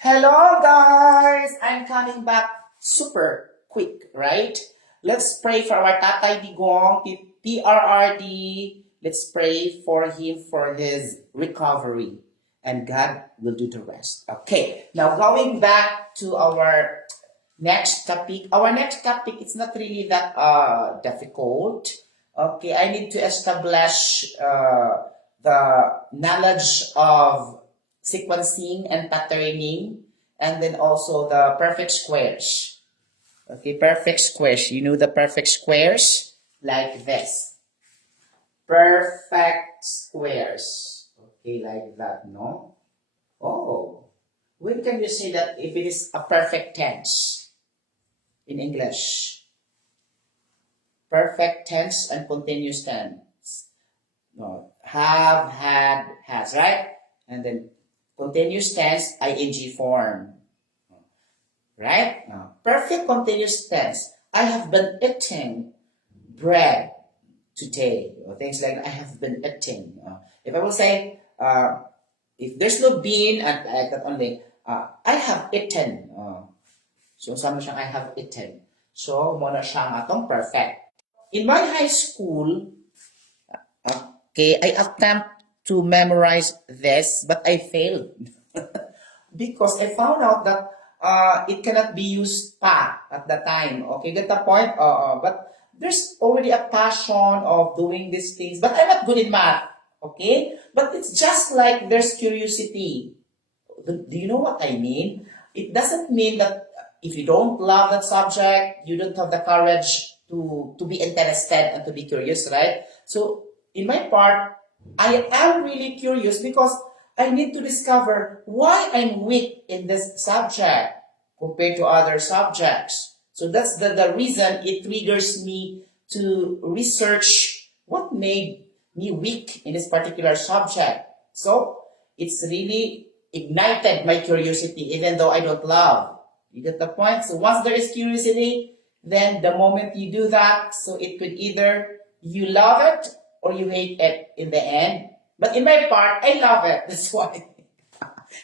Hello guys! I'm coming back super quick, right? Let's pray for our Tatay Digong, PRRD. Let's pray for him for his recovery. And God will do the rest. Okay, now going back to our next topic. Our next topic is not really that difficult. Okay, I need to establish the knowledge of sequencing and patterning, and then also the perfect squares. Okay, perfect squares. You know the perfect squares? Like this. Perfect squares. Okay, like that, no? Oh, when can you say that if it is a perfect tense in English? Perfect tense and continuous tense. No, have, had, has, right? And then continuous tense, ing form. Right? Now, perfect continuous tense. I have been eating bread today. Or things like I have been eating. If I will say, if there's no bean at like that only, I have eaten. So, sama siyang I have eaten. So, muna siyang atong perfect. In my high school, okay, I attempt to memorize this, but I failed. Because I found out that it cannot be used pa at the time. Okay, get the point? But there's already a passion of doing these things. But I'm not good in math. Okay? But it's just like there's curiosity. Do you know what I mean? It doesn't mean that if you don't love that subject, you don't have the courage to be interested and to be curious, right? So, in my part, I am really curious because I need to discover why I'm weak in this subject compared to other subjects. So that's the reason it triggers me to research what made me weak in this particular subject. So it's really ignited my curiosity even though I don't love. You get the point? So once there is curiosity, then the moment you do that, so it could either you love it or you hate it in the end. But in my part, I love it. That's why.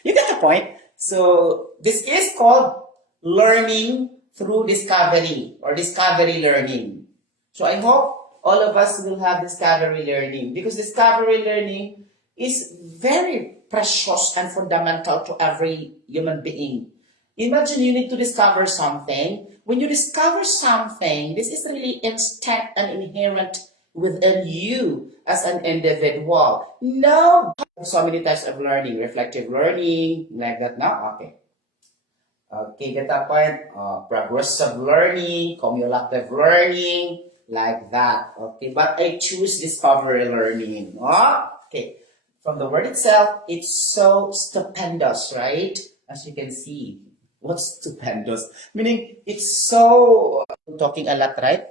You get the point? So this is called learning through discovery or discovery learning. So I hope all of us will have discovery learning because discovery learning is very precious and fundamental to every human being. Imagine you need to discover something. When you discover something, this is really instinct and inherent within you as an individual. No, so many types of learning, reflective learning, like that now. Okay. Okay, get that point? Progressive learning, cumulative learning, like that. Okay, but I choose discovery learning. Okay, from the word itself, it's so stupendous, right? As you can see. What's stupendous? Meaning, it's so... talking a lot, right?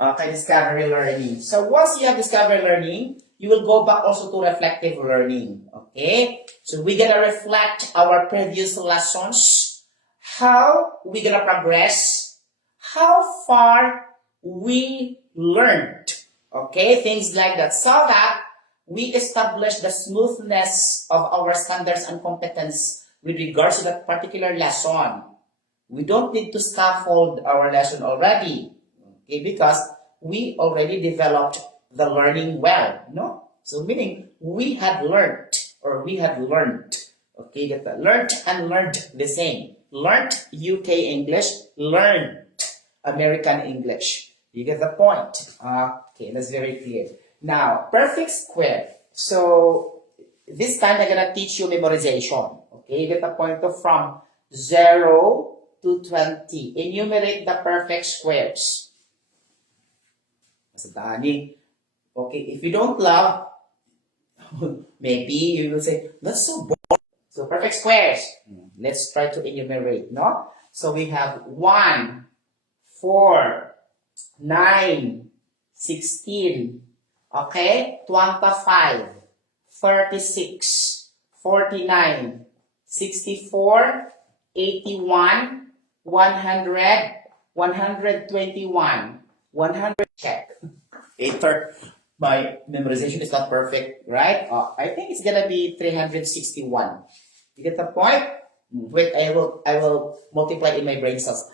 Okay, discovery learning. So once you have discovery learning, you will go back also to reflective learning. Okay? So we're gonna reflect our previous lessons, how we're gonna progress, how far we learned. Okay? Things like that. So that we establish the smoothness of our standards and competence with regards to that particular lesson. We don't need to scaffold our lesson already. Okay, because we already developed the learning well, no? So meaning we had learned or we had learned. Okay, get that? Learned and learned the same. Learned UK English, learned American English. You get the point? Okay, that's very clear. Now, perfect square. So this time I'm gonna teach you memorization. Okay, you get the point of from 0 to 20. Enumerate the perfect squares. Okay, if you don't love, maybe you will say, that's so boring. So perfect squares. Let's try to enumerate, no? So we have 1, 4, 9, 16, okay? 25, 36, 49, 64, 81, 100, 121, 100, check. Later, my memorization is not perfect, right? I think it's gonna be 361. You get the point? Wait, I will multiply in my brain cells.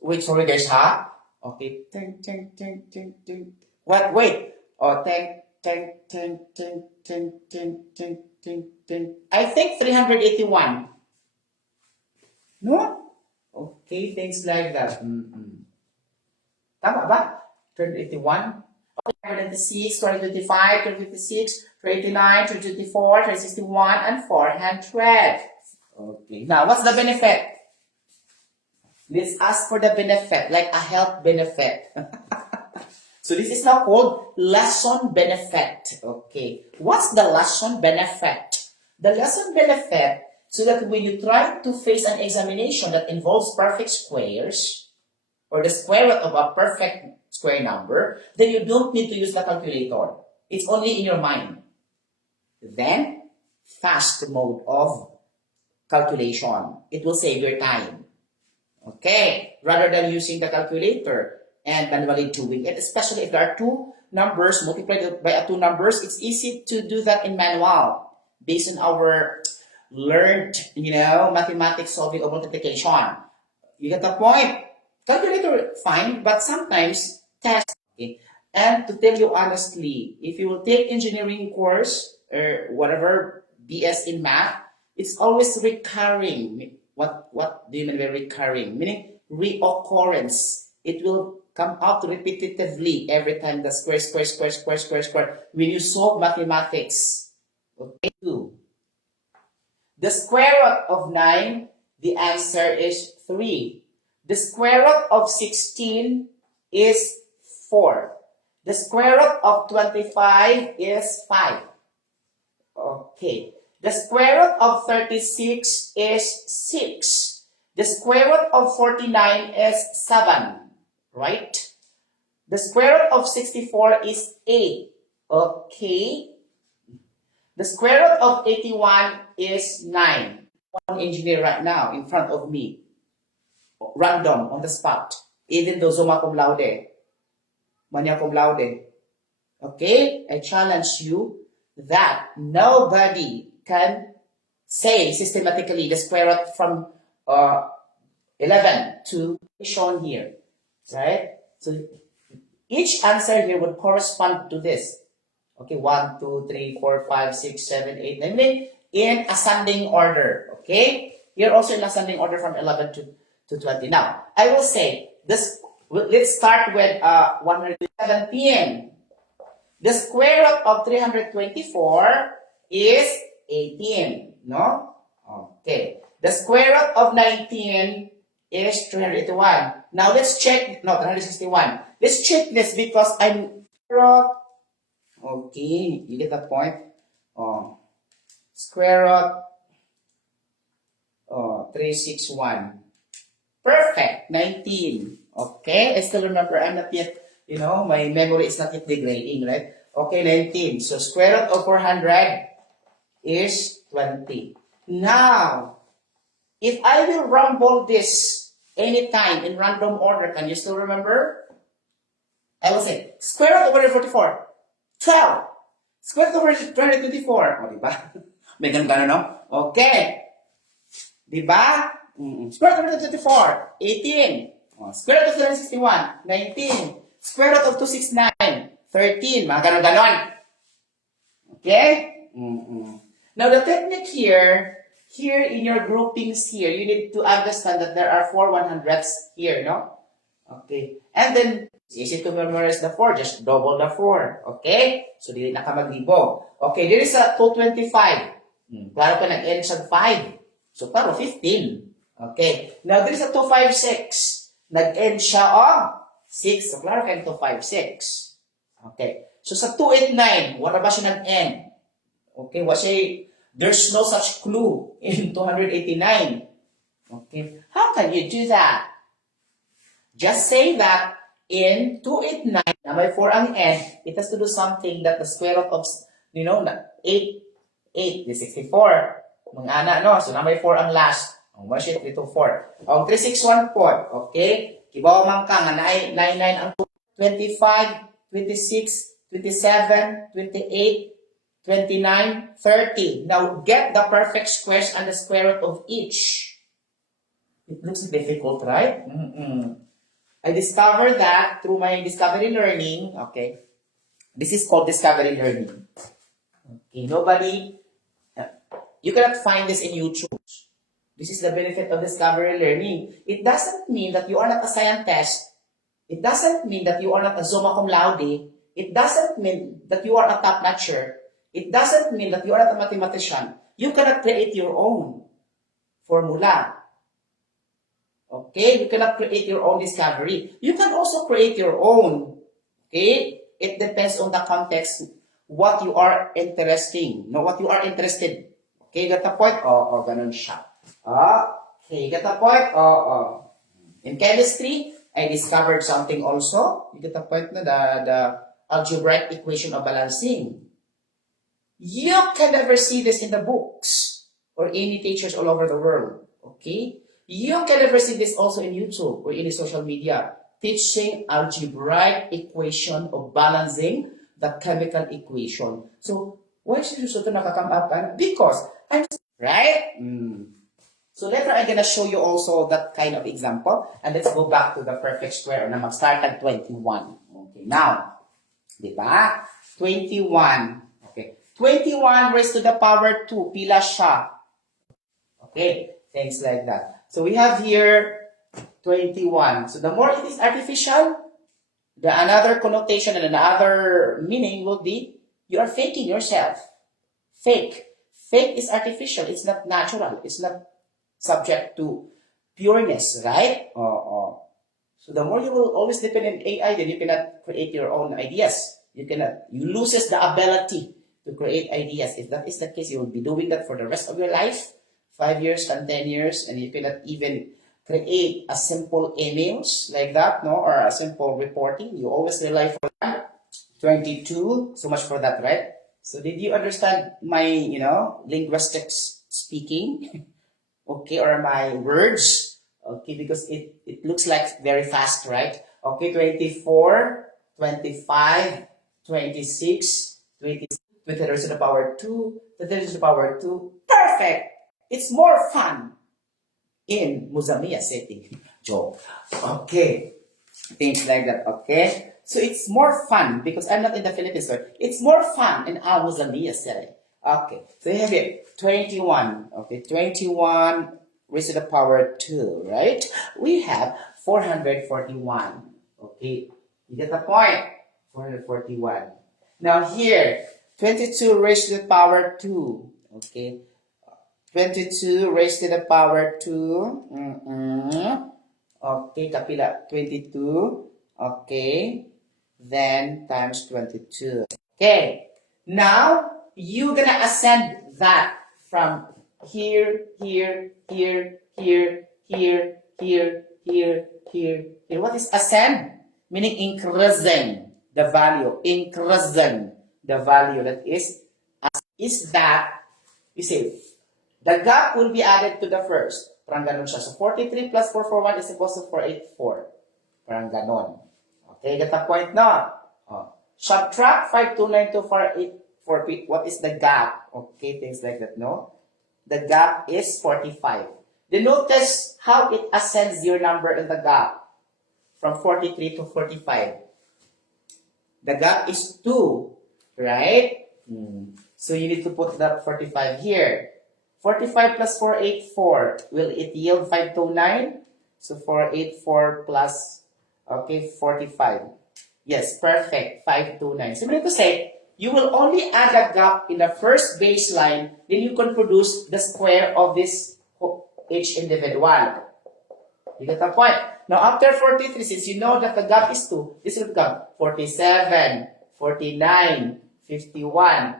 Wait, sorry guys, ha? Okay. Ting, ting, ting, ting, ting. What? Wait. Oh, ting, ting, ting, ting, ting, ting, ting, ting, ting. I think 381. No? Okay, things like that. Tama ba? 381? 396, 325, 356, 389, 324, 361, and 400. Okay. Now, what's the benefit? Let's ask for the benefit, like a health benefit. So this is now called lesson benefit. Okay. What's the lesson benefit? The lesson benefit, so that when you try to face an examination that involves perfect squares, or the square root of a perfect square number, then you don't need to use the calculator. It's only in your mind. Then, fast mode of calculation. It will save your time. Okay? Rather than using the calculator and manually doing it, especially if there are two numbers multiplied by two numbers, it's easy to do that in manual based on our learned, mathematics solving of multiplication. You get the point? Calculator, fine, but sometimes test. Okay? And to tell you honestly, if you will take engineering course or whatever BS in math, it's always recurring. What do you mean by recurring? Meaning reoccurrence. It will come out repetitively every time the square. When you solve mathematics. Okay, 2. The square root of 9, the answer is 3. The square root of 16 is 4. The square root of 25 is 5. Okay. The square root of 36 is 6. The square root of 49 is 7. Right? The square root of 64 is 8. Okay. The square root of 81 is 9. One engineer right now in front of me. Random, on the spot. Even though summa cum laude. Magna cum laude. Okay? I challenge you that nobody can say systematically the square root from 11 to shown here. Right? So each answer here would correspond to this. Okay, 1, 2, 3, 4, 5, 6, 7, 8, 9, 9 in ascending order. Okay? Here also in ascending order from 11 to 20. Now, I will say this. Let's start with 117. The square root of 324 is 18. No? Okay. The square root of 19 is 381. Now let's check. No, 361. Let's check this because I'm okay, you get the point. Square root 361. Perfect. 19. Okay, I still remember. I'm not yet, my memory is not yet degrading, right? Okay, 19. So square root of 400 is 20. Now, if I will rumble this anytime in random order, can you still remember? I will say, square root of 144, 12. Square root of 224. O, diba? May ganun, no? Okay. Diba? Square root of 224, 18. Square root of 761, 19. Square root of 269, 13. Mga ganon. Okay? Now, the technique here in your groupings here, you need to understand that there are 4 100s here, no? Okay. And then, it's easy to memorize the 4. Just double the 4. Okay? So, dili na ka maglibo. Okay, there is a 225. Klaro pa nag-end sa 5. So, klaro, 15. Okay. Now, there is a 256. Nag-end siya on 6. So, klaro kayo 256. Okay. So, sa 289, wala ba siya nag-end? Okay, there's no such clue in 289. Okay. How can you do that? Just say that in 289, na may 4 ang end, it has to do something that the square root of, 8 is 64. Mga ana, no? So, na may 4 ang last. Ang 1, 3, 2, 4. Ang 361 po, okay? Kibawa man ka, nga 99 ang 25, 26, 27, 28, 29, 30. Now, get the perfect squares and the square root of each. It looks difficult, right? I discovered that through my discovery learning. Okay. This is called discovery learning. Okay. Nobody, you cannot find this in YouTube. This is the benefit of discovery learning. It doesn't mean that you are not a scientist. It doesn't mean that you are not a summa cum laude. It doesn't mean that you are a top-notcher. It doesn't mean that you are not a mathematician. You cannot create your own formula. Okay? You cannot create your own discovery. You can also create your own. Okay? It depends on the context, what you are interested. What you are interested. Okay, got the point? Ganun siya. Okay, got the point? In chemistry, I discovered something also. You get the point na the algebraic equation of balancing. You can never see this in the books or any teachers all over the world. Okay? You can never see this also in YouTube or any social media. Teaching algebraic equation of balancing the chemical equation. So, why should you sort of nakakam up? Because I'm right? So later I'm gonna show you also that kind of example. And let's go back to the perfect square na mag-start at 21. Okay, now, di ba? 21. Okay. 21 raised to the power 2. Pila siya. Okay, things like that. So we have here 21. So the more it is artificial, the another connotation and another meaning will be you are faking yourself. Fake. Fake is artificial. It's not natural. It's not subject to pureness, right? So the more you will always depend on AI, then you cannot create your own ideas. You loses the ability to create ideas. If that is the case, you will be doing that for the rest of your life, 5 years and 10 years, and you cannot even create a simple emails like that, or a simple reporting. You always rely for that. 22, so much for that, right? So did you understand my, linguistics speaking? Okay, or my words? Okay, because it looks like very fast, right? Okay, 24, 25, 26, 27, 20 raised to the power 2, 20 raised to the power 2. Perfect! It's more fun in Muzamia City. Joke. Okay. Things like that, okay? So it's more fun because I'm not in the Philippines, so it's more fun in our Muzamia City. Okay. So you have it, 21. Okay, 21 raised to the power 2, right? We have 441. Okay. You get the point? 441. Now here, 22 raised to the power 2. Okay. 22 raised to the power 2. Okay, kapila 22. Okay. Then times 22. Okay. Now, you're gonna ascend that from here, here, here, here, here, here, here, here, here. What is ascend? Meaning increasing the value. Increasing the value. That is that, you see, the gap will be added to the first. Parang ganon siya. So, 43 plus 441 is equal to 484. Parang ganon. Okay, get the point na? Subtract 529 to 484. What is the gap? Okay, things like that, no? The gap is 45. Then notice how it ascends your number in the gap. From 43 to 45. The gap is 2. Right? So, you need to put that 45 here. 45 plus 484, will it yield 529? So 484 plus, 45. Yes, perfect, 529. So meaning to say, you will only add a gap in the first baseline, then you can produce the square of this each individual. You get the point? Now after 43, since you know that the gap is 2, this will become 47, 49, 51,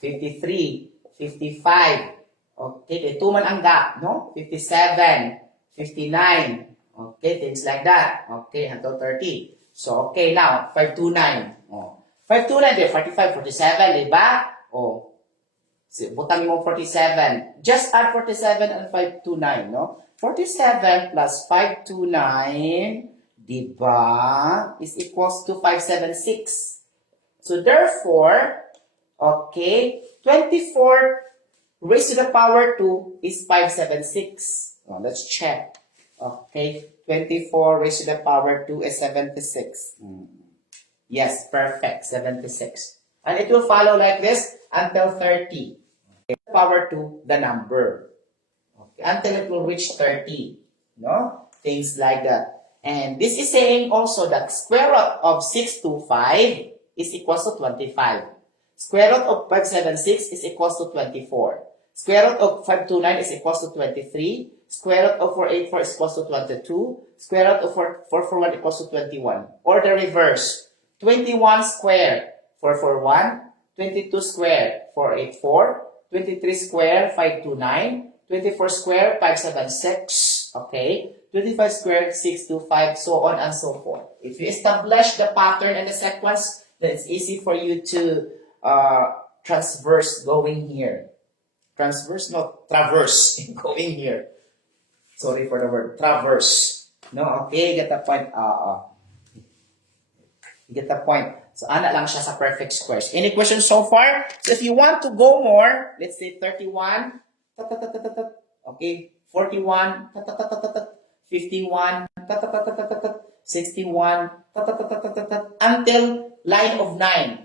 53, 55. Okay, 2 man ang gap, no? 57, 59, okay, things like that. Okay, until 30. So, okay, now, 529. 529, di, 45, 47, di ba? Butang mo 47. Just add 47 and 529, no? 47 plus 529, di ba, is equals to 576. So, therefore, Okay. 24 raised to the power 2 is 576. Oh, let's check. Okay. 24 raised to the power 2 is 76. Yes, perfect. 76. And it will follow like this until 30. Okay. Power 2, the number. Okay. Until it will reach 30. No? Things like that. And this is saying also that square root of 625 is equals to 25. Square root of 576 is equals to 24. Square root of 529 is equals to 23. Square root of 484 is equals to 22. Square root of 441 equals to 21. Or the reverse. 21 squared, 441. 22 squared, 484. 23 squared, 529. 24 squared, 576. Okay. 25 squared, 625. So on and so forth. If you establish the pattern and the sequence, then it's easy for you to transverse going here. Transverse, not traverse going here. Sorry for the word traverse. No, okay, get the point. Get the point. So, ana lang siya sa perfect squares. Any questions so far? So, if you want to go more, let's say 31, okay, 41, 51, 61, until line of 9.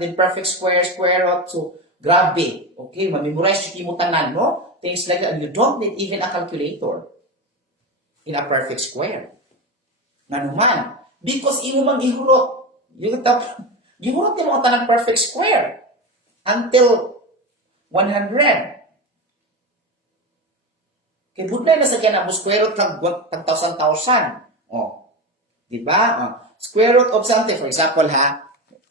Then perfect square, square root. So, grabe. Okay, mamemorize yung timutanan, no? Things like that. And you don't need even a calculator in a perfect square. Nga naman. Because imo mang gihurot. Gihurot mo ang tanang perfect square until 100. Kay budlay na sa kaya na square root tag 1,000. Oh. Diba? Square root of something. For example, ha,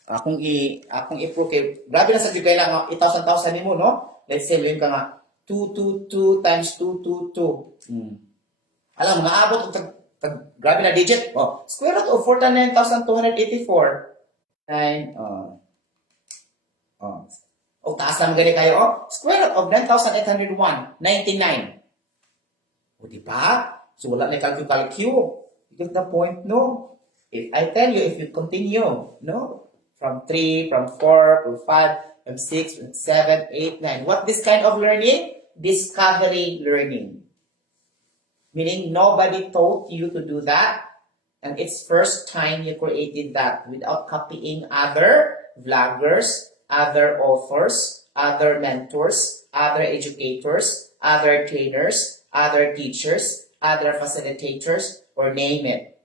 akong i-prove kay, grabe na sa kaya lang 1,000 nimo, no? Let's say, luwin ka nga, 222 times 222. Alam, mga abot o grabe na digit. Oh, square root of 49,284. O, taas naman gani kayo. Oh, square root of 9,801. 99. O, diba? So, wala na calculate. You get the point, no? If I tell you, if you continue, no? From 3, from 4, from 5, from 6, from 7, 8, 9. What this kind of learning? Discovery learning. Meaning nobody taught you to do that. And it's first time you created that without copying other vloggers, other authors, other mentors, other educators, other trainers, other teachers, other facilitators, or name it.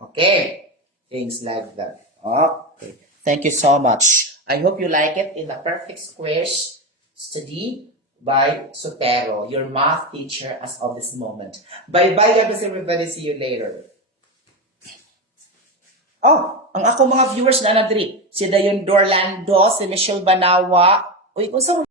Okay? Things like that. Okay. Thank you so much. I hope you like it in the Perfect Squares study by Sotero, your math teacher as of this moment. Bye-bye, God bless everybody. See you later. Oh, ang ako mga viewers na nadri. Si Dayon Dorlando, si Michelle Banawa. Uy, kung sa